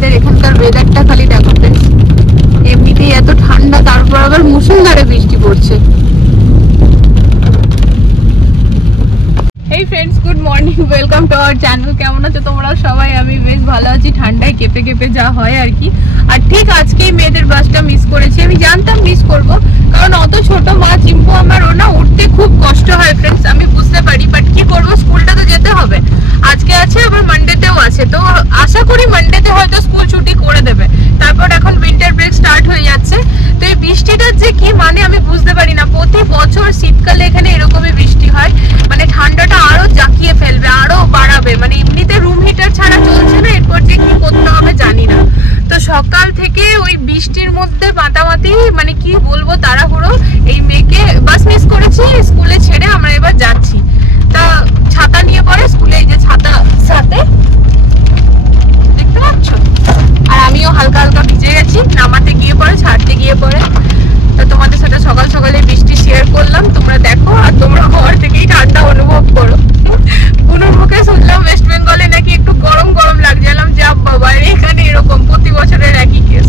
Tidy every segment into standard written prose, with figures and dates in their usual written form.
আমাদের এখানকার ওয়েদারটা খালি দেখো ফ্রেন্ডস, এমনিতেই এত ঠান্ডা, তারপর আবার মুষলধারে বৃষ্টি পড়ছে। হেই friends, good morning, welcome to our channel. কেমন আছো তোমরা সবাই? আমি বেশ ভালো আছি, ঠান্ডায় কেঁপে কেঁপে যা হয় আর কি। আর ঠিক আজকেই মেয়েদের বাসটা মিস করেছি। আমি জানতাম মিস করব, কারণ অত ছোট মা চিম্পু আমার, ও না উঠতে খুব কষ্ট হয় ফ্রেন্ডস, আমি বুঝতে পারি, বাট কি করবো, স্কুলটা তো যেতে হবে। আজকে আছে, আবার মানডেতেও আছে, তো আশা করি মানডেতে হয়তো স্কুল ছুটি করে দেবে। তারপর এখন উইন্টার ব্রেক স্টার্ট হয়ে যাচ্ছে, তো এই বৃষ্টিটার যে কি মানে আমি বুঝতে পারি না। প্রতি বছর শীতকালে এখানে এরকমই বৃষ্টি হয়, মানে ঠান্ডাটা আরো জাকিয়ে ফেলবে, আরো বাড়াবে। মানে এমনিতে রুম হিটার ছাড়া চলছে না, এরপর যে কি করতে হবে জানি না। তো সকাল থেকে ওই বৃষ্টির মধ্যে মাতামাতি, মানে কি বলবো, তাড়াহুড়ো। এই মেয়েকে বাস মিস করেছি, স্কুলে ছেড়ে আমরা এবার যাচ্ছি। তা ছাতা নিয়ে পরে স্কুলে, এই যে ছাতা সাথে দেখতে পাচ্ছ, আর আমিও হালকা হালকা ভিজে গেছি নামাতে গিয়ে পরে, ছাড়তে গিয়ে পরে। তো তোমাদের সাথে সকাল সকালে বৃষ্টি শেয়ার করলাম, তোমরা দেখো আর তোমরা ঘর থেকেই ঠান্ডা অনুভব করো। বুনুর মুখে শুনলাম ওয়েস্ট বেঙ্গলে নাকি একটু গরম গরম লাগছে, যা বাবা, এখানে এরকম প্রতি বছরের একই কেস।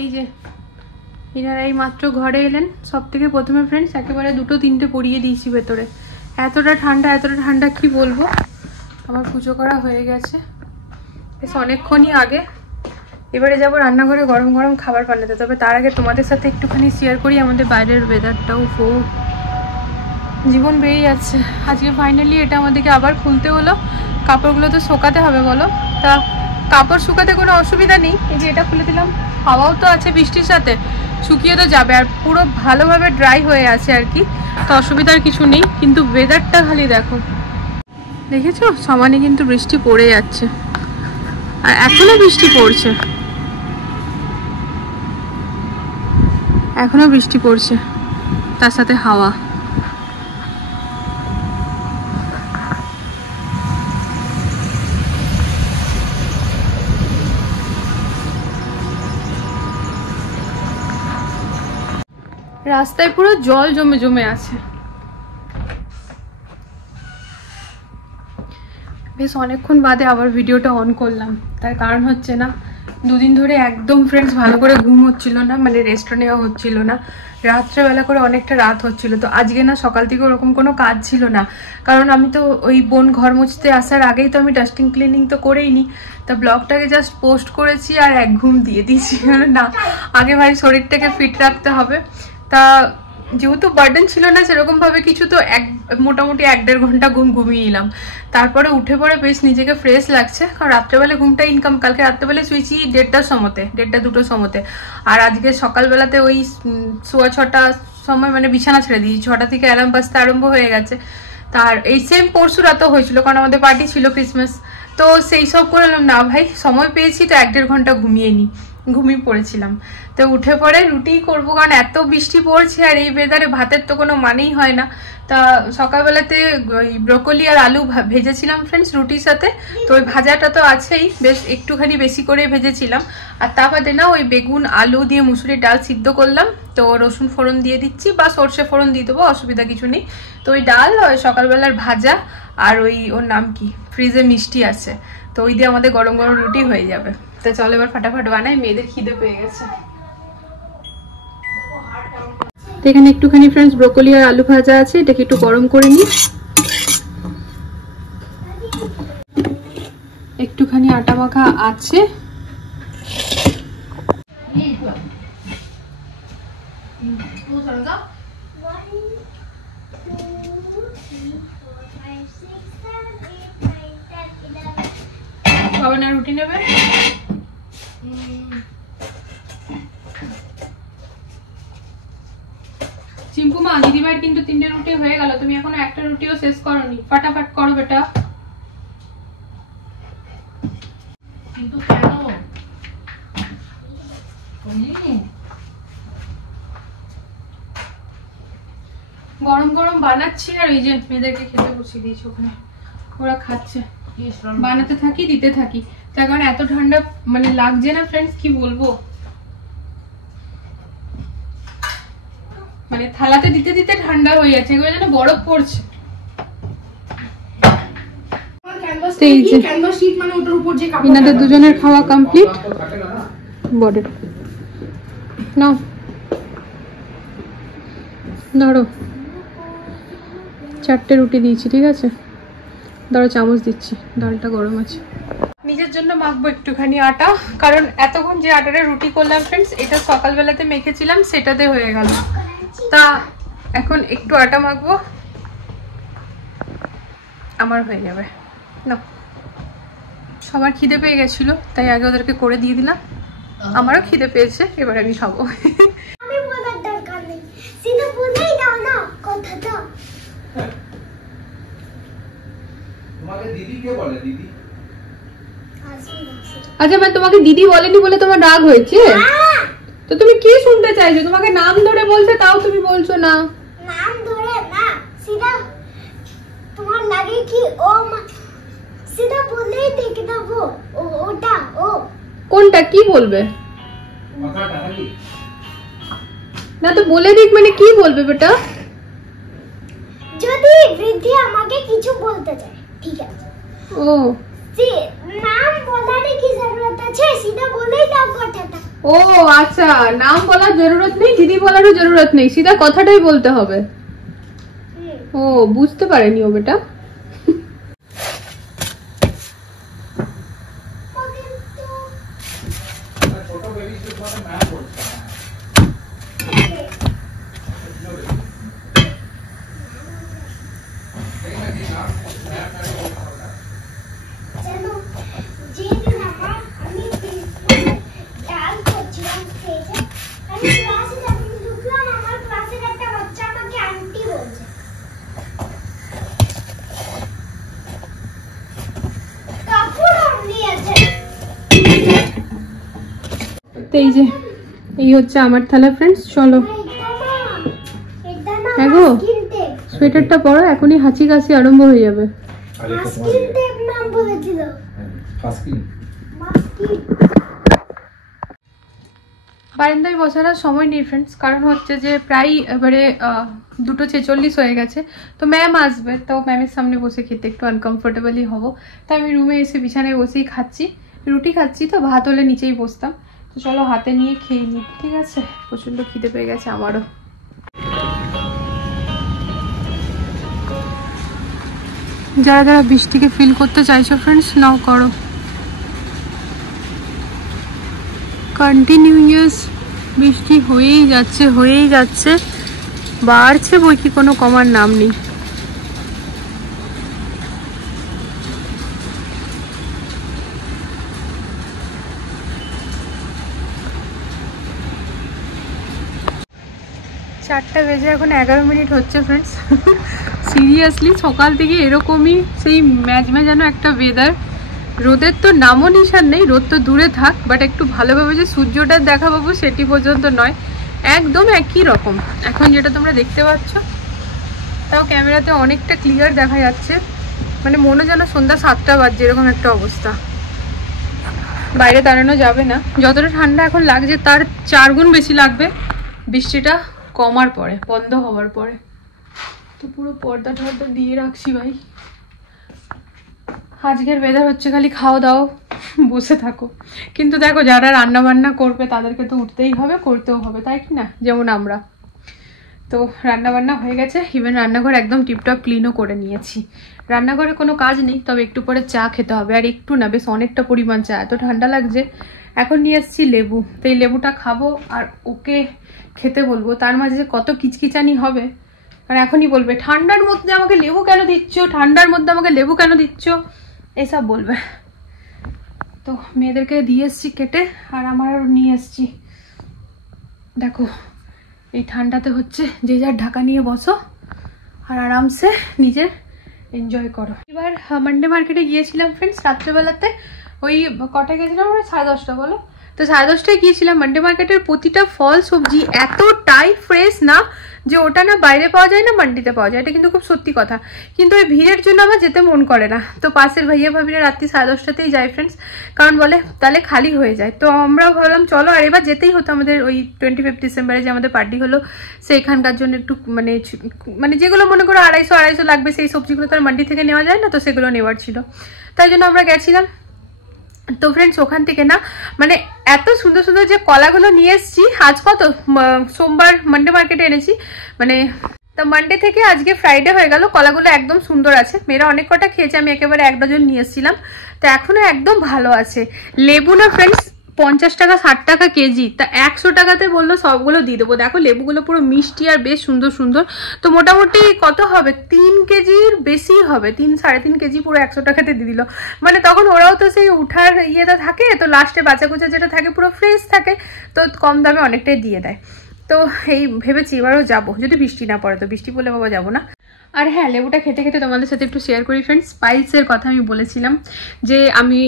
এই যে এনারা এই মাত্র ঘরে এলেন, সব থেকে প্রথমে ফ্রেন্ডস একেবারে 2-3টে পরিয়ে দিয়েছি ভেতরে। এতটা ঠান্ডা কি বলবো। আমার পুজো করা হয়ে গেছে বেশ অনেকক্ষণই আগে। এবারে যাবো রান্নাঘরে গরম গরম খাবার বানাতে। তবে তার আগে তোমাদের সাথে একটুখানি শেয়ার করি আমাদের বাইরের ওয়েদারটাও। জীবন বেরিয়ে যাচ্ছে। আজকে ফাইনালি এটা আমাদেরকে আবার খুলতে হলো। কাপড়গুলো তো শুকাতে হবে বলো, তা কাপড় শুকাতে কোনো অসুবিধা নেই। এই যে এটা খুলে দিলাম, হাওয়াও তো আছে বৃষ্টির সাথে, শুকিয়ে তো যাবে, আর পুরো ভালোভাবে ড্রাই হয়ে আছে আর কি, তো অসুবিধার কিছু নেই। কিন্তু ওয়েদারটা খালি দেখো, দেখেছো সমানে কিন্তু বৃষ্টি পড়ে যাচ্ছে, আর এখনো বৃষ্টি পড়ছে, এখনো বৃষ্টি পড়ছে, তার সাথে হাওয়া। রাস্তায় পুরো জল জমে জমে আছে। বেশ অনেকক্ষণ বাদে আবার ভিডিওটা অন করলাম, তার কারণ হচ্ছে না, দুদিন ধরে একদম ফ্রেন্ডস ভালো করে ঘুম হচ্ছিল না, মানে রেস্ট নেওয়া হচ্ছিল না, রাত্রেবেলা করে অনেকটা রাত হচ্ছিল। তো আজকে না সকাল থেকে ওরকম কোনো কাজ ছিল না, কারণ আমি তো ওই বোন ঘর মুছতে আসার আগেই তো আমি ডাস্টিং ক্লিনিং তো করেই নি। তা ব্লগটাকে জাস্ট পোস্ট করেছি আর এক ঘুম দিয়ে দিয়েছি, না আগে ভাই শরীরটাকে ফিট রাখতে হবে। তা যেহেতু বার্ডেন ছিল না সেরকম ভাবে কিছু, তো মোটামুটি 1-1.5 ঘন্টা ঘুমিয়ে নিলাম। তারপরে উঠে পড়ে বেশ নিজেকে ফ্রেশ লাগছে, কারণ রাত্রেবেলা ঘুমটা ইনকাম। কালকে রাত্রেবেলা শুয়েছি 1:30টার সময়তে, 1:30-2টোর সময়তে, আর আজকে সকালবেলাতে ওই 6:15 সময় মানে বিছানা ছেড়ে দিয়েছি। 6টা থেকে অ্যালার্ম বাজতে আরম্ভ হয়ে গেছে। তার এই সেম পরশু রাতও হয়েছিল, কারণ আমাদের পার্টি ছিল ক্রিসমাস, তো সেই সব করলাম না ভাই, সময় পেয়েছি তো 1-1.5 ঘন্টা ঘুমিয়ে পড়েছিলাম। তো উঠে পড়ে রুটি করবো, কারণ এত বৃষ্টি পড়ছে আর এই ওয়েদারে ভাতের তো কোনো মানেই হয় না। তা সকালবেলাতে ওই ব্রোকলি আর আলু ভেজেছিলাম ফ্রেন্ডস রুটির সাথে, তো ওই ভাজাটা তো আছেই, বেশ একটুখানি বেশি করে ভেজেছিলাম। আর তা বাদে না ওই বেগুন আলু দিয়ে মুসুরির ডাল সিদ্ধ করলাম, তো রসুন ফোড়ন দিয়ে দিচ্ছি, বা সর্ষে ফোড়ন দিয়ে দেবো, অসুবিধা কিছু নেই। তো ওই ডাল, ওই সকালবেলার ভাজা, আর ওই ওর নাম কি, ফ্রিজে মিষ্টি আছে, তো ওই দিয়ে আমাদের গরম গরম রুটি হয়ে যাবে। তো চলো এবার ফাটাফাট বানাই, মেয়েদের খিদে পেয়ে গেছে। এখানে একটুখানি ফ্রেন্ডস ব্রোকলি আর আলু ভাজা আছে, এটাকে একটু গরম করে নিই। একটুখানি আটা মাখা আছে, বাবা না রুটি নেবে। চিম্পু মা, দিদিভাইয়ের কিন্তু 3টে রুটি হয়ে গেল, তুমি এখনো একটা রুটিও শেষ করোনি, ফাটাফাট করো বেটা। কিন্তু কেন গরম গরম বানাচ্ছি, আর এই যে মেয়েদেরকে খেতে বসিয়ে দিয়েছি, ওখানে ওরা খাচ্ছে, বানাতে থাকি দিতে থাকি। তার কারণ এত ঠান্ডা মানে লাগছে না ফ্রেন্ডস, কি বলবো, মানে থালাতে দিতে দিতে ঠান্ডা হয়ে যাচ্ছে, এগুলো যেন বরফ পড়ছে। এনাদের দুজনের খাওয়া কমপ্লিট। বর্ডার নাও, ধরো 4টে রুটি দিয়েছি, ঠিক আছে, ধরো চামচ দিচ্ছি, ডালটা গরম আছে। নিজের জন্য মাখবো একটুখানি আটা, কারণ এতক্ষণ যে আটাটা রুটি করলাম ফ্রেন্ডস, এটা সকালবেলাতে মেখেছিলাম, সেটাতে হয়ে গেল। তা এখন একটু আটা মাখবো, আমার হয়ে যাবে। না, সবার খিদে পেয়ে গেছিল, তাই আগে ওদেরকে করে দিয়ে দিলাম। আমারও খিদে পেয়েছে, এবার আমি খাবো। আচ্ছা, মানে তোমাকে দিদি বলেনি বলে তোমার রাগ হয়েছে? তো তুমি কি শুনতে চাইছো? তোমাকে নাম ধরে বলছে, তাও তুমি বলছো না। নাম ধরে না, সিধা তোমার লাগে কি ও সিধা বলেই দেখে দেবো। ওটা ও কোনটা কি বলবে না, তো বলে দিক, মানে কি বলবে বেটা? যদি বৃদ্ধি আমাকে কিছু বলতে চায়, ঠিক আছে। ও নাম বলার কি জরুরত আছে, সিধা বলেই দাও কথাটা। ও আচ্ছা, নাম বলার জরুরত নেই, দিদি বলারও জরুরত নেই, সিধা কথাটাই বলতে হবে। ও বুঝতে পারেনি ও বেটা। এই হচ্ছে আমার থালা ফ্রেন্ডস, চলো। হ্যাঁ গো, সোয়েটারটা পরো, এখনই হাঁচি কাশি আরম্ভ হয়ে যাবে। বারান্দায় বসার সময় নেই ফ্রেন্ডস, কারণ হচ্ছে যে প্রায় এবারে 2:46 হয়ে গেছে, তো ম্যাম আসবে, তো ম্যামের সামনে বসে খেতে একটু আনকমফোর্টেবলই হব। তো আমি রুমে এসে বিছানায় বসেই খাচ্ছি, রুটি খাচ্ছি, তো ভাত হলে নিচেই বসতাম। তো চলো হাতে নিয়ে খেয়ে নিই, ঠিক আছে, প্রচন্ড খিদে পেয়ে গেছে আমারও। যারা যারা বৃষ্টিকে ফিল করতে চাইছো ফ্রেন্ডস, নাও করো। কন্টিনিউয়াস বৃষ্টি হয়েই যাচ্ছে, বাড়ছে বই কি, কোনো কমার নাম নেই। চারটা বেজে এখন 11 মিনিট হচ্ছে ফ্রেন্ডস। সিরিয়াসলি সকাল থেকে এরকমই সেই ম্যাজম্যাজানো একটা ওয়েদার, রোদের তো নামও নিশান নেই, রোদ তো দূরে থাক, বাট একটু ভালোভাবে যে সূর্যটার দেখা পাবো সেটি পর্যন্ত নয়, একদম একই রকম। এখন যেটা তোমরা দেখতে পাচ্ছ, তাও ক্যামেরাতে অনেকটা ক্লিয়ার দেখা যাচ্ছে, মানে মনে যেন সন্ধ্যা 7টা বাজছে, এরকম একটা অবস্থা। বাইরে দাঁড়ানো যাবে না, যতটা ঠান্ডা এখন লাগছে তার 4 গুণ বেশি লাগবে বৃষ্টিটা কমার পরে, বন্ধ হওয়ার পরে। তো পুরো পর্দা টর্দা দিয়ে রাখছি ভাই। আজকের ওয়েদার হচ্ছে খালি খাওয়া দাও, বসে থাকো, কিন্তু দেখো যারা রান্না বান্না করবে তাদেরকে তো উঠতেই হবে, করতেও হবে, তাই কি না? যেমন আমরা তো রান্না বান্না হয়ে গেছে, ইভেন রান্নাঘর একদম টিপটপ ক্লিনও করে নিয়েছি। রান্নাঘরে কোনো কাজ নেই, তবে একটু পরে চা খেতে হবে, আর একটু না, বেশ অনেকটা পরিমাণ চা, এত ঠান্ডা লাগছে। এখন নিয়ে এসেছি লেবু, তো এই লেবুটা খাবো আর ওকে খেতে বলবো, তার মাঝে যে কত কিচকিচানি হবে। আর এখনই বলবে ঠান্ডার মধ্যে আমাকে লেবু কেন দিচ্ছ, ঠান্ডার মধ্যে আমাকে লেবু কেন দিচ্ছ, এসব বলবে। তো মেয়েদেরকে দিয়ে এসছি কেটে, আর আমারও নিয়ে এসছি। দেখো এই ঠান্ডাতে হচ্ছে যে যার ঢাকা নিয়ে বসো আর আরামসে নিজের এনজয় করো। এবার মান্ডে মার্কেটে গিয়েছিলাম ফ্রেন্ডস রাত্রেবেলাতে, ওই কটা গেছিলাম আমরা, 10:30 বলো, তো 10:30টায় গিয়েছিলাম। মান্ডি মার্কেটের প্রতিটা ফল সবজি এতটাই ফ্রেশ না যে ওটা না বাইরে পাওয়া যায় না মান্ডিতে পাওয়া যায়, এটা কিন্তু খুব সত্যি কথা। কিন্তু ওই ভিড়ের জন্য আমার যেতে মন করে না। তো পাশের ভাইয়া ভাবিরা রাত্রি 10:30টাতেই যায় ফ্রেন্ডস, কারণ বলে তাহলে খালি হয়ে যায়। তো আমরাও ভাবলাম চলো, আর এবার যেতেই হতো আমাদের ওই 25 ডিসেম্বরে যে আমাদের পার্টি হলো সেইখানকার জন্য একটু মানে যেগুলো মনে করো 250 লাগবে সেই সবজিগুলো তো আর মান্ডি থেকে নেওয়া যায় না, তো সেগুলো নেওয়ার ছিল, তাই জন্য আমরা গেছিলাম। তো ফ্রেন্ডস ওখান থেকে না মানে এত সুন্দর সুন্দর যে কলাগুলো নিয়ে এসেছি, আজ কত সোমবার মান্ডে মার্কেটে এনেছি, মানে তো মান্ডে থেকে আজকে ফ্রাইডে হয়ে গেল, কলাগুলো একদম সুন্দর আছে। মেয়েরা অনেক কটা খেয়েছে, আমি একেবারে 1 ডজন নিয়ে এসেছিলাম, তো এখনো একদম ভালো আছে। লেবু না ফ্রেন্ডস 50 টাকা 60 টাকা কেজি, তা 100 টাকাতে বললো সবগুলো দিয়ে দেবো। দেখো লেবুগুলো পুরো মিষ্টি আর বেশ সুন্দর সুন্দর। তো মোটামুটি কত হবে, 3 কেজির বেশি হবে, 3-3.5 কেজি পুরো 100 টাকাতে দিয়ে দিল। মানে তখন ওরাও তো সেই উঠার ইয়েটা থাকে, তো লাস্টে বাচ্চা কুচা যেটা থাকে পুরো ফ্রেশ থাকে, তো কম দামে অনেকটাই দিয়ে দেয়। তো এই ভেবেছি এবারও যাবো, যদি বৃষ্টি না পড়ে। তো বৃষ্টি পড়লে বাবা যাবো না। আর হ্যাঁ, লেবুটা খেতে খেতে তোমাদের সাথে একটু শেয়ার করি ফ্রেন্ডস। পাইলসের কথা আমি বলেছিলাম যে আমি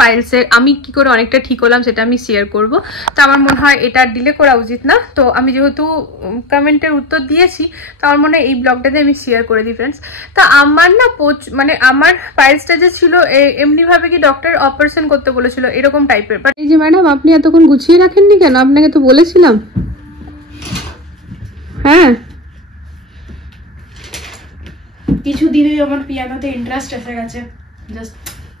পাইলসের আমি কি করে অনেকটা ঠিক হলাম সেটা আমি শেয়ার করব। তো আমার মনে হয় এটা ডিলে করা উচিত না, তো আমি যেহেতু কমেন্টের উত্তর দিয়েছি, তো আমার মনে হয় এই ব্লগটাতে আমি শেয়ার করে দিই ফ্রেন্ডস। তো আমার না মানে আমার পাইলসটা যে ছিল এমনিভাবে কি ডক্টর অপারেশন করতে বলেছিল এরকম টাইপের। বাট এই যে ম্যাডাম আপনি এতক্ষণ গুছিয়ে রাখেননি কেন, আপনাকে তো বলেছিলাম। হ্যাঁ, কিছু দিনেই আমার পিয়ানোতে ইন্টারেস্ট এসে গেছে। জাস্ট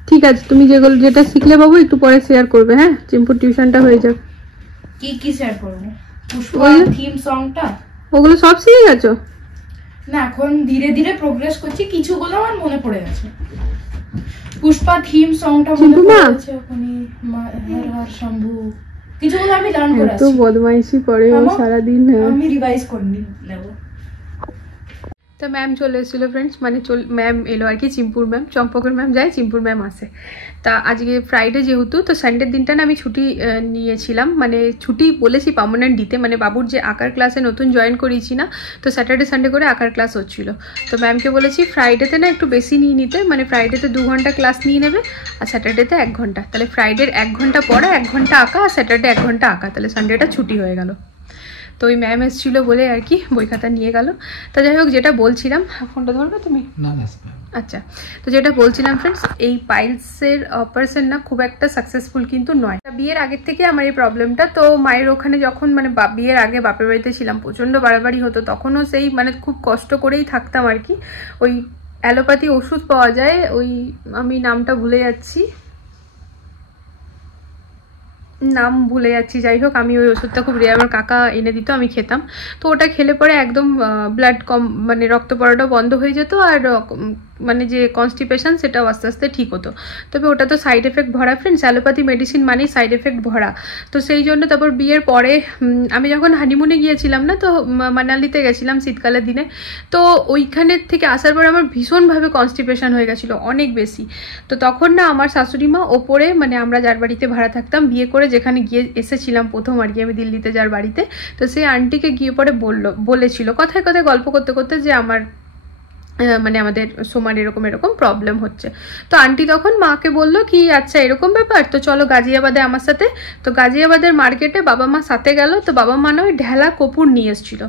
ঠিক আছে, তুমি যেটা শিখলে বাবু একটু পরে শেয়ার করবে। হ্যাঁ, চিম্পুর টিউশনটা হয়ে যাক। কি শেয়ার করব? পুষ্পা থিম সংটা ওগুলো সব শিখে গেছো? না, এখন ধীরে ধীরে প্রোগ্রেস করছি, কিছুগুলো আমার মনে পড়ে গেছে। পুষ্পা থিম সংটা মনে পড়ে গেছে, ওখানে হর হর শম্ভু কিছুগুলো আমি লার্ন করে আছি। তো বদমাইশি করে ও সারা দিন, আমি রিভাইজ করে নেব। তো ম্যাম চলে এসেছিল ফ্রেন্ডস, মানে ম্যাম এলো আর কি, চিম্পুর ম্যাম। চম্পকের ম্যাম যায়, চিম্পুর ম্যাম আসে। তা আজকে ফ্রাইডে যেহেতু, তো সানডের দিনটা না আমি ছুটি নিয়েছিলাম, মানে ছুটি বলেছি পার্মানেন্ট দিতে, মানে বাবুর যে আঁকার ক্লাসে নতুন জয়েন করিয়েছি না, তো স্যাটারডে সানডে করে আঁকার ক্লাস হচ্ছিল। তো ম্যামকে বলেছি ফ্রাইডেতে না একটু বেশি নিয়ে নিতে, মানে ফ্রাইডেতে 2 ঘন্টা ক্লাস নিয়ে নেবে আর স্যাটারডেতে 1 ঘন্টা, তাহলে ফ্রাইডের 1 ঘন্টা পড়া, 1 ঘন্টা আঁকা, আর স্যাটারডে 1 ঘন্টা আঁকা, তাহলে সানডেটা ছুটি হয়ে গেল। তো ওই ম্যাম এসেছিলো বলে আর কি বই খাতা নিয়ে গেল। তো যাই হোক, যেটা বলছিলাম, ফোনটা ধরবে তুমি? আচ্ছা, তো যেটা বলছিলাম ফ্রেন্ডস, এই পাইলসের অপারেশন না খুব একটা সাকসেসফুল কিন্তু নয়। বিয়ের আগের থেকে আমার এই প্রবলেমটা, তো মায়ের ওখানে যখন মানে বিয়ের আগে বাপের বাড়িতে ছিলাম, প্রচণ্ড বাড়াবাড়ি হতো, তখনও সেই মানে খুব কষ্ট করেই থাকতাম আর কি। ওই অ্যালোপ্যাথি ওষুধ পাওয়া যায়, ওই আমি নামটা ভুলে যাচ্ছি, যাই হোক, আমি ওই ওষুধটা খুব রেয়ার, আমার কাকা এনে দিত, আমি খেতাম। তো ওটা খেলে পরে একদম ব্লাড কম, মানে রক্ত পড়াটা বন্ধ হয়ে যেত, আর মানে যে কনস্টিপেশন সেটাও আস্তে আস্তে ঠিক হতো। তবে ওটা তো সাইড এফেক্ট ভরা ফ্রেন্ডস, অ্যালোপ্যাথি মেডিসিন মানেই সাইড এফেক্ট ভরা। তো সেই জন্য তারপর বিয়ের পরে আমি যখন হানিমুনে গিয়েছিলাম না, তো মানালিতে গেছিলাম শীতকালের দিনে, তো ওইখানের থেকে আসার পর আমার ভীষণভাবে কনস্টিপেশন হয়ে গেছিলো, অনেক বেশি। তো তখন না আমার শাশুড়ি মা ওপরে, মানে আমরা যার বাড়িতে ভাড়া থাকতাম বিয়ে করে, যেখানে গিয়ে এসেছিলাম প্রথম আর কি আমি দিল্লিতে যার বাড়িতে, তো সেই আন্টিকে গিয়ে পরে বলেছিল কথায় কথায় গল্প করতে করতে যে আমার মানে আমাদের সোমার এরকম এরকম প্রবলেম হচ্ছে। তো আন্টি তখন মাকে বললো কি আচ্ছা এরকম ব্যাপার, তো চলো গাজিয়াবাদে আমার সাথে। তো গাজিয়াবাদের মার্কেটে বাবা মা সাথে গেল। তো বাবা মা নয় ঢেলা কপুর নিয়ে এসেছিল।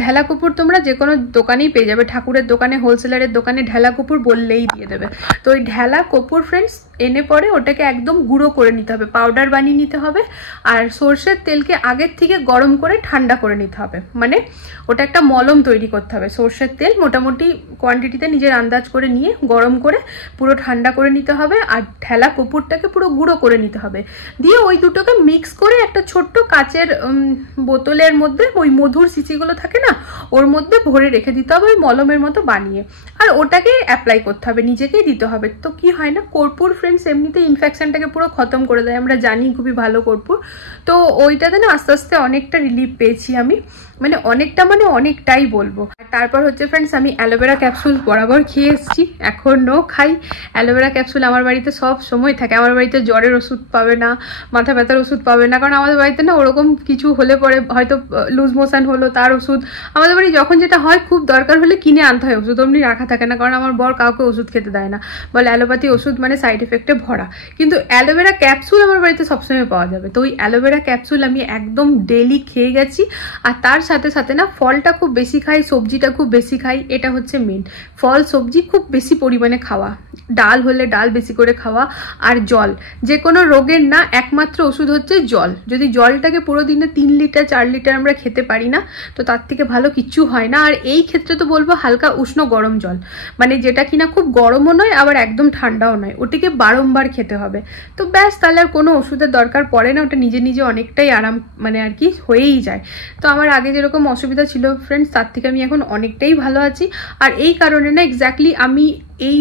ঢেলা কপুর তোমরা যে কোনো দোকানেই পেয়ে যাবে, ঠাকুরের দোকানে, হোলসেলারের দোকানে ঢেলা কপুর বললেই দিয়ে দেবে। তো ওই ঢেলা কপুর ফ্রেন্ডস এনে পরে ওটাকে একদম গুঁড়ো করে নিতে হবে, পাউডার বানিয়ে নিতে হবে। আর সর্ষের তেলকে আগের থেকে গরম করে ঠান্ডা করে নিতে হবে, মানে ওটা একটা মলম তৈরি করতে হবে। সর্ষের তেল মোটামুটি কোয়ান্টিটিতে নিজের আন্দাজ করে নিয়ে গরম করে পুরো ঠান্ডা করে নিতে হবে, আর ঢেলা কপুরটাকে পুরো গুঁড়ো করে নিতে হবে। দিয়ে ওই দুটোকে মিক্স করে একটা ছোট্ট কাচের বোতলের মধ্যে ওই মধুর শিশিগুলো থাকে না, ওর মধ্যে ভরে রেখে দিতে হবে ওই মলমের মতো বানিয়ে, আর ওটাকে অ্যাপ্লাই করতে হবে, নিজেকেই দিতে হবে। তো কি হয় না, কর্পূর ফ্রেন্ডস এমনিতে ইনফেকশনটাকে পুরো খতম করে দেয়, আমরা জানি খুবই ভালো কর্পূর। তো ওইটাতে না আস্তে আস্তে অনেকটা রিলিফ পেয়েছি আমি, মানে অনেকটা মানে অনেকটাই বলবো। আর তারপর হচ্ছে ফ্রেন্ডস আমি অ্যালোভেরা ক্যাপসুল ক্যাপসুল বরাবর খেয়ে এসেছি, এখনও খাই। অ্যালোভেরা ক্যাপসুল আমার বাড়িতে সব সময় থাকে। আমার বাড়িতে জ্বরের ওষুধ পাবে না, মাথা ব্যথার ওষুধ পাবে না, কারণ আমাদের বাড়িতে না ওরকম কিছু হলে পরে হয়তো লুজ মোশন হলো তার ওষুধ, আমাদের বাড়ি যখন যেটা হয় খুব দরকার হলে কিনে আনতে হয় ওষুধ, অমনি রাখা থাকে না, কারণ আমার বর কাউকে ওষুধ খেতে দেয় না, বলে অ্যালোপ্যাথি ওষুধ মানে সাইড এফেক্টে ভরা। কিন্তু অ্যালোভেরা ক্যাপসুল আমার বাড়িতে সবসময় পাওয়া যাবে। তো ওই অ্যালোভেরা ক্যাপসুল আমি একদম ডেলি খেয়ে গেছি। আর তার সাথে সাথে না ফলটা খুব বেশি খাই, সবজিটা খুব বেশি খাই, এটা হচ্ছে মেন। ফল সবজি খুব বেশি পরিমাণে খাওয়া, ডাল হলে ডাল বেশি করে খাওয়া, আর জল। যে কোনো রোগের না একমাত্র ওষুধ হচ্ছে জল। যদি জলটাকে পুরো দিনে 3 লিটার 4 লিটার আমরা খেতে পারি না, তো তার থেকে ভালো কিচ্ছু হয় না। আর এই ক্ষেত্রে তো বলবো হালকা উষ্ণ গরম জল, মানে যেটা কিনা খুব গরমও নয় আবার একদম ঠান্ডাও নয়, ওটিকে বারংবার খেতে হবে। তো ব্যাস, তাহলে আর কোনো ওষুধের দরকার পড়ে না, ওটা নিজে নিজে অনেকটাই আরাম মানে আর কি হয়েই যায়। তো আমার আগে যেরকম অসুবিধা ছিল ফ্রেন্ডস, তার থেকে আমি এখন অনেকটাই ভালো আছি। আর এই কারণে না এক্স্যাক্টলি আমি এই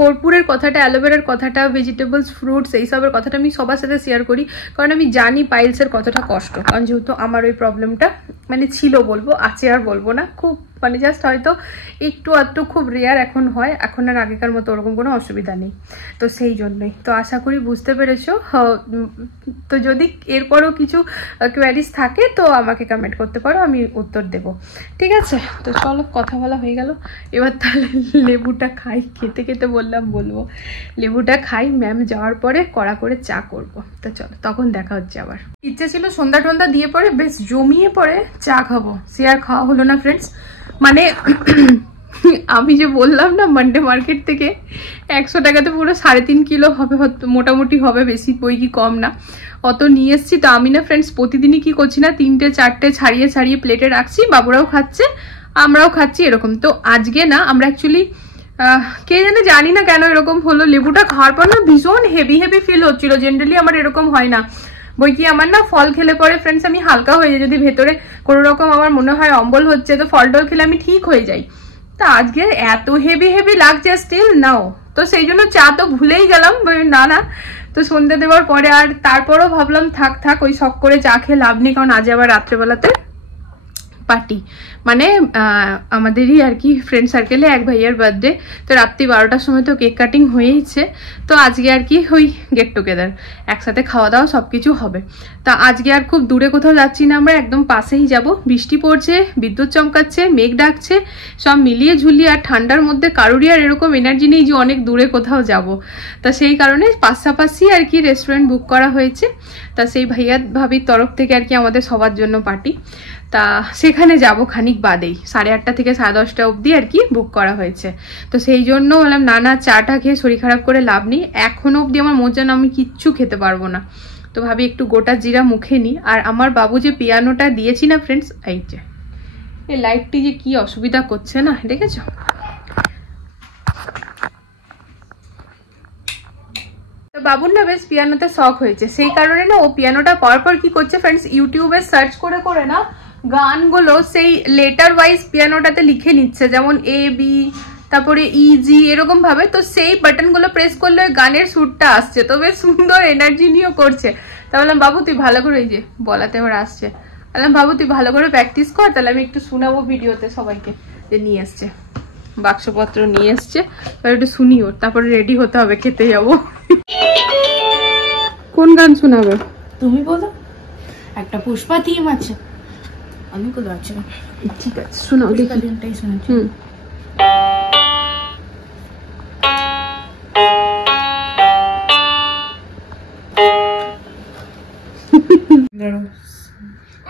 কর্পূরের কথাটা, অ্যালোভেরার কথাটা, ভেজিটেবলস ফ্রুটস এইসবের কথাটা আমি সবার সাথে শেয়ার করি, কারণ আমি জানি পাইলসের কতটা কষ্ট। কারণ যেহেতু আমার ওই প্রবলেমটা মানে ছিল, বলবো আছে আর বলবো না, খুব মানে জাস্ট হয়তো একটু আধটু খুব রেয়ার এখন হয়, এখন আর আগেকার মতো ওরকম কোনো অসুবিধা নেই। তো সেই জন্যই তো আশা করি বুঝতে পেরেছো। তো যদি এরপরও কিছু কোয়ারিজ থাকে তো আমাকে কমেন্ট করতে পারো, আমি উত্তর দেব, ঠিক আছে? তো চলো, কথা বলা হয়ে গেল, এবার তাহলে লেবুটা খাই। খেতে খেতে বলবো লেবুটা খাই, ম্যাম যাওয়ার পরে কড়া করে চা করব। তো চলো, তখন দেখা হচ্ছে আবার। ইচ্ছে ছিল সন্ধ্যা টন্ধা দিয়ে পরে বেশ জমিয়ে পরে চা খাবো, সে আর খাওয়া হলো না ফ্রেন্ডস। মানে আমি যে বললাম না মান্ডে মার্কেট থেকে 100 টাকাতে পুরো 3.5 কিলো হবে, মোটামুটি হবে, বেশি বই কি কম না, অত নিয়ে এসছি। তো আমি না ফ্রেন্ডস প্রতিদিনই কি করছি না, 3টে 4টে ছাড়িয়ে ছাড়িয়ে প্লেটে রাখছি, বাবুরাও খাচ্ছে আমরাও খাচ্ছি এরকম। তো আজকে না আমরা অ্যাকচুয়ালি কে জানি না কেন এরকম হলো, লেবুটা খাওয়ার পর না ভীষণ হেভি ফিল হচ্ছিল। জেনারেলি আমার এরকম হয় না, বই কি আমার না ফল খেলে পরে ফ্রেন্ডস আমি হালকা হয়ে যাই, যদি ভেতরে কোনো রকম আমার মনে হয় অম্বল হচ্ছে তো ফল টল খেলে আমি ঠিক হয়ে যাই। তা আজকে এত হেভি লাগছে স্টিল নাও, তো সেই জন্য চা তো ভুলেই গেলাম না। তো সন্ধ্যে দেওয়ার পরে আর তারপরও ভাবলাম থাক ওই শখ করে চা খেয়ে লাভ নেই, কারণ আজ আবার রাত্রেবেলাতে পার্টি, মানে আমাদেরই আর কি ফ্রেন্ড সার্কেলে এক ভাইয়ার বার্থডে। তো রাত্রি 12টার সময় তো কেক কাটিং হয়েইছে, তো আজকে আর কি ওই গেট টুগেদার, একসাথে খাওয়া দাওয়া সব কিছু হবে। তা আজকে আর খুব দূরে কোথাও যাচ্ছি না, আমরা একদম পাশেই যাব। বৃষ্টি পড়ছে, বিদ্যুৎ চমকাচ্ছে, মেঘ ডাকছে, সব মিলিয়ে ঝুলিয়ে, আর ঠান্ডার মধ্যে কারোরই আর এরকম এনার্জি নেই যে অনেক দূরে কোথাও যাব। তা সেই কারণে পাশাপাশি আর কি রেস্টুরেন্ট বুক করা হয়েছে। তা সেই ভাইয়া ভাবির তরফ থেকে আর কি আমাদের সবার জন্য পার্টি, তা সেখানে যাব খানিক বাদেই, 8:30 থেকে 10:30 অবধি আর কি বুক করা হয়েছে। তো সেই জন্য বললাম না চাটা খেয়ে শরীর খারাপ করে লাভ নেই, এখনো অবধি আমার মন যেন আমি কিচ্ছু খেতে পারবো না। তো ভাবি একটু গোটা জিরা মুখে নিই। আর আমার বাবু যে পিয়ানোটা দিয়েছি না ফ্রেন্ডস, এই যে এই লাইটটি যে কি অসুবিধা করছে না, দেখেছো? তো বাবুর না বেশ পিয়ানোতে শখ হয়েছে, সেই কারণে না ও পিয়ানোটা পাওয়ার পর কি করছে ফ্রেন্ডস, ইউটিউবে সার্চ করে না গানগুলো সেই লেটার ওয়াইজ পিয়ানোটাতে লিখে নিচ্ছে, যেমন A B তারপরে E G এরকম ভাবে। তো সেই বাটনগুলো প্রেস করলে গানের সুরটা আসছে, তো বেশ সুন্দর এনার্জি নিয়েও করছে। তা বললাম বাবু তুই ভালো করে, এই যে বলাতে এবার আসছে, বললাম বাবু তুই ভালো করে প্র্যাকটিস কর, তাহলে আমি একটু শোনাবো ভিডিওতে সবাইকে। যে নিয়ে আসছে বাক্সপত্র নিয়ে এসছে, এবার একটু শুনিও, তারপরে রেডি হতে হবে, খেতে যাবো। কোন গান শোনাবে তুমি বলো? একটা পুষ্পা থিম আছে, আমি বলো। আচ্ছা ঠিক আছে, শোনাও দেখি। দিনটাই শুনেছি।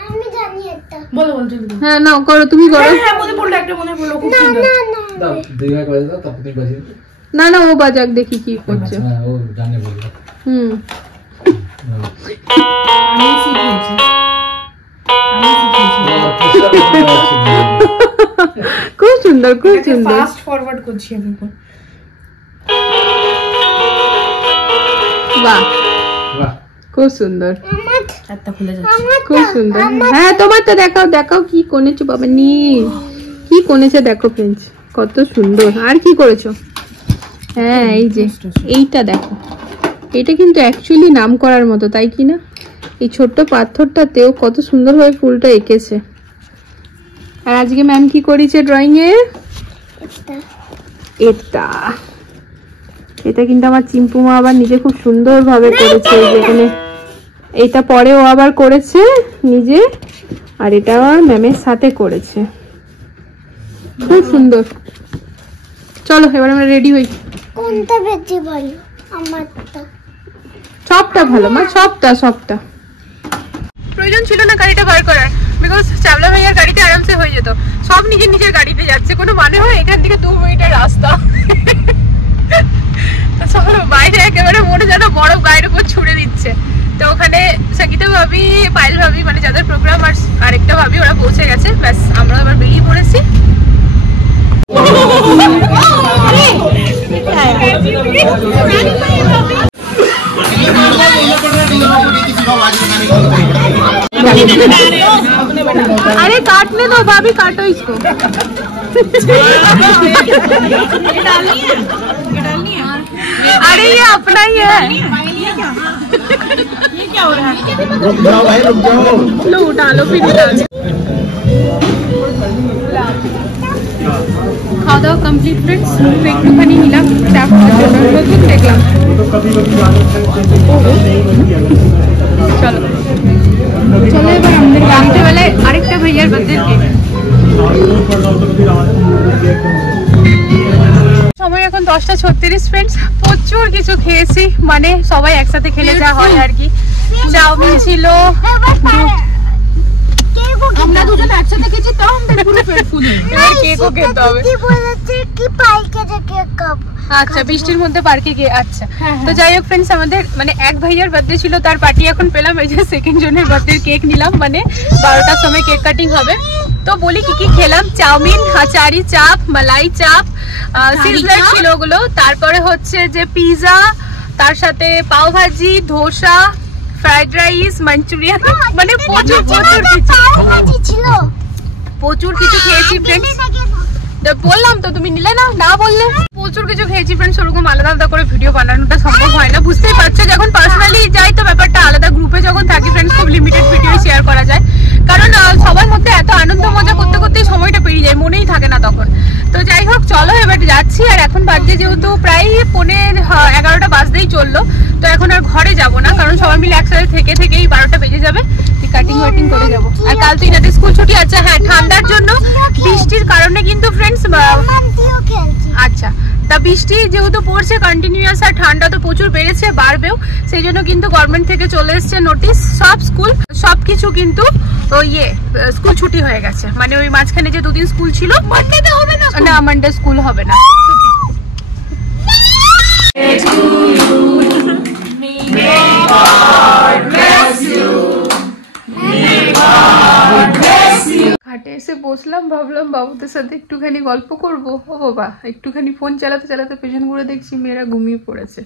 আমি জানি একটা। বলো হ্যাঁ নাও করো, তুমি করো। হ্যাঁ মনে পড়লো, একটা মনে পড়লো, খুব সুন্দর। দাও দুইবার করে দাও, তারপর তুমি বাজিয়ে দাও। না ও বাজাক, দেখি কি করছে। হ্যাঁ ও জানে বলবে। আমি শিখেছি। খুব সুন্দর, খুব সুন্দর। ফাস্ট ফরওয়ার্ড করছি আমি। বাহ খুব সুন্দর, একটা খুলে যাচ্ছে, খুব সুন্দর। হ্যাঁ তোমারটা দেখাও কি করেছো বাবা, নি কি করেছে দেখো ফ্রেন্ডস, কত সুন্দর। আর কি করেছো? হ্যাঁ এই যে এইটা দেখো, এটা কিন্তু অ্যাকচুয়ালি নাম করার মতো, তাই কি না? এই ছোট্ট পাথরটাতেও কত সুন্দরভাবে ফুলটা এঁকেছে। আর আজকে ম্যাম কি করেছে ড্রয়িং এ? এটা কিন্তু আমার চিম্পু মা আবার নিজে খুব সুন্দরভাবে করেছে। যেখানে এইটা পরেও আবার করেছে নিজে, আর এটা ম্যামের সাথে করেছে, খুব সুন্দর। চলো এবার আমরা রেডি হই। কোনটা বেশি ভালো? আমারটা। সবটা ভালো মা, সবটা। প্রয়োজন ছিল না গাড়িটা বার করার, বিকজ চাবলা ভাইয়ার গাড়িতে আরামসে হয়ে যেত। সব নিজের গাড়িতে যাচ্ছে, কোনো মানে হয় এখান থেকে 2 মিনিটের রাস্তা। চলো বাইরে একেবারে মনে যেন বরফ গায়ের উপর ছুড়ে দিচ্ছে। তো ওখানে সঙ্গীতা ভাবি, পায়েল ভাবি, মানে যাদের প্রোগ্রাম আর আরেকটা ভাবি, ওরা পৌঁছে গেছে। ব্যাস আমরা আবার বেরিয়ে পড়েছি। अरे काटने दो भाभी, काटो इसको। अरे ये अपना ही है। ये क्या हो रहा है? लो उठा लो, फिर उठा लो। খাওয়া দাওয়া কমপ্লিট ফ্রেন্ডস। একটুখানি নিলাম চা খাওয়ার জন্য, নতুন দেখলাম। চলো এবার আমাদের রাত্রেবেলায় আরেকটা ভাইয়ার বার্থডে কেক। সময় এখন 10:36 ফ্রেন্ডস। প্রচুর কিছু খেয়েছি, মানে সবাই একসাথে খেলে যা হয় আর কি। চাউমিন ছিল, আমরা দুজন একসাথে খেয়েছি, তাও আমাদের পুরো পেট ফুল। এবার কেকও খেতে হবে। কি বলেছে কি পাইকে কেক কাপ? আচ্ছা বৃষ্টির মধ্যে পার্কে গিয়ে। আচ্ছা তো যাই হোক ফ্রেন্ডস, আমাদের মানে এক ভাইয়ার বার্থডে ছিল, তার পার্টি এখন পেলাম। এই যে সেকেন্ড জনের বার্থডে কেক নিলাম, মানে 12টার সময় কেক কাটিং হবে। তো বলি কি কি খেলাম। চাউমিন, আচারি চাপ, মালাই চাপ, সিজলার ছিল ওগুলো। তারপরে হচ্ছে যে পিজা, তার সাথে পাও ভাজি, ধোসা, ফ্রাইড রাইস, মাঞ্চুরিয়ান, মানে প্রচুর কিছু খেয়েছি ফ্রেন্ডস। বললাম তো, তুমি নিলে না বললে। প্রচুর কিছু খেয়েছি ফ্রেন্ডস। ওরকম আলাদা আলাদা করে ভিডিও বানানোটা সম্ভব হয় না, বুঝতেই পারছো। যখন পার্সোনালি যাই তো ব্যাপারটা আলাদা, গ্রুপে যখন থাকি ফ্রেন্ডস খুব লিমিটেড ভিডিও শেয়ার করা যায়, কারণ সবার মধ্যে এত আনন্দ মজা করতে করতেই সময়টা পেরিয়ে যায়, মনেই থাকে না তখন। তো যাই হোক চলো এবার যাচ্ছি। আর এখন বাজে যেহেতু প্রায় 11:30 বাজতেই চললো, তো এখন আর ঘরে যাব না, কারণ সবাই মিলে একসাথে থেকেই 12টা বেজে যাবে। কাটিং ওয়াটিং করে যাবো। আর কাল তো ইনাদের স্কুল ছুটি আছে। হ্যাঁ, ঠান্ডার জন্য, বৃষ্টির কারণে কিন্তু ফ্রেন্ডস। আচ্ছা, তা বৃষ্টি যেহেতু পড়ছে কন্টিনিউয়াস, আর ঠান্ডা তো প্রচুর বেড়েছে, বাড়বেও, সেই জন্য কিন্তু গভর্নমেন্ট থেকে চলে এসছে নোটিশ। সব স্কুল সবকিছু কিন্তু স্কুল ছুটি হয়ে গেছে। মানে ওই মাঝখানে যে 2 দিন স্কুল ছিল, মানডেতে হবে না, মানডে স্কুল হবে না। ঘাটে এসে বসলাম, ভাবলাম বাবুদের সাথে একটুখানি গল্প করবো। ও বাবা, একটুখানি ফোন চালাতে চালাতে পেছন ঘুরে দেখছি মেয়েরা ঘুমিয়ে পড়েছে।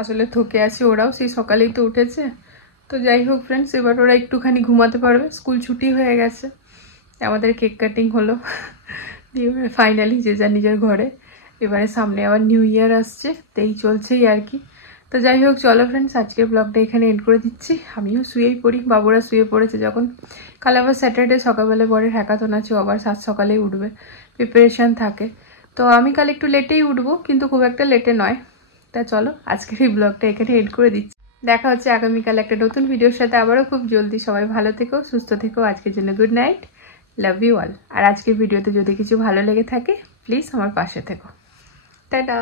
আসলে থকে আছে ওরাও, সেই সকালেই তো উঠেছে। তো যাই হোক ফ্রেন্ডস, এবার ওরা একটুখানি ঘুমাতে পারবে, স্কুল ছুটি হয়ে গেছে। আমাদের কেক কাটিং হলো, দিয়ে ফাইনালি যে যা নিজের ঘরে। এবারে সামনে আবার নিউ ইয়ার আসছে, তো এই চলছেই আর কি। তো যাই হোক চলো ফ্রেন্ডস, আজকের ব্লগটা এখানে এন্ড করে দিচ্ছি। আমিও শুয়েই পড়ি, বাবুরা শুয়ে পড়েছে যখন। কাল আবার স্যাটারডে সকালবেলা পরে হ্যাকাথন আছে, আবার 7 সকালেই উঠবে, প্রিপারেশান থাকে। তো আমি কাল একটু লেটেই উঠবো, কিন্তু খুব একটা লেটে নয়। তা চলো আজকের এই ব্লগটা এখানে এন্ড করে দিচ্ছি। দেখা হচ্ছে আগামীকাল একটা নতুন ভিডিওর সাথে আবারও খুব জলদি। সবাই ভালো থেকো, সুস্থ থেকো। আজকের জন্য good night, love you all. আর আজকের ভিডিওতে যদি কিছু ভালো লেগে থাকে প্লিজ আমার পাশে থেকো। টাটা।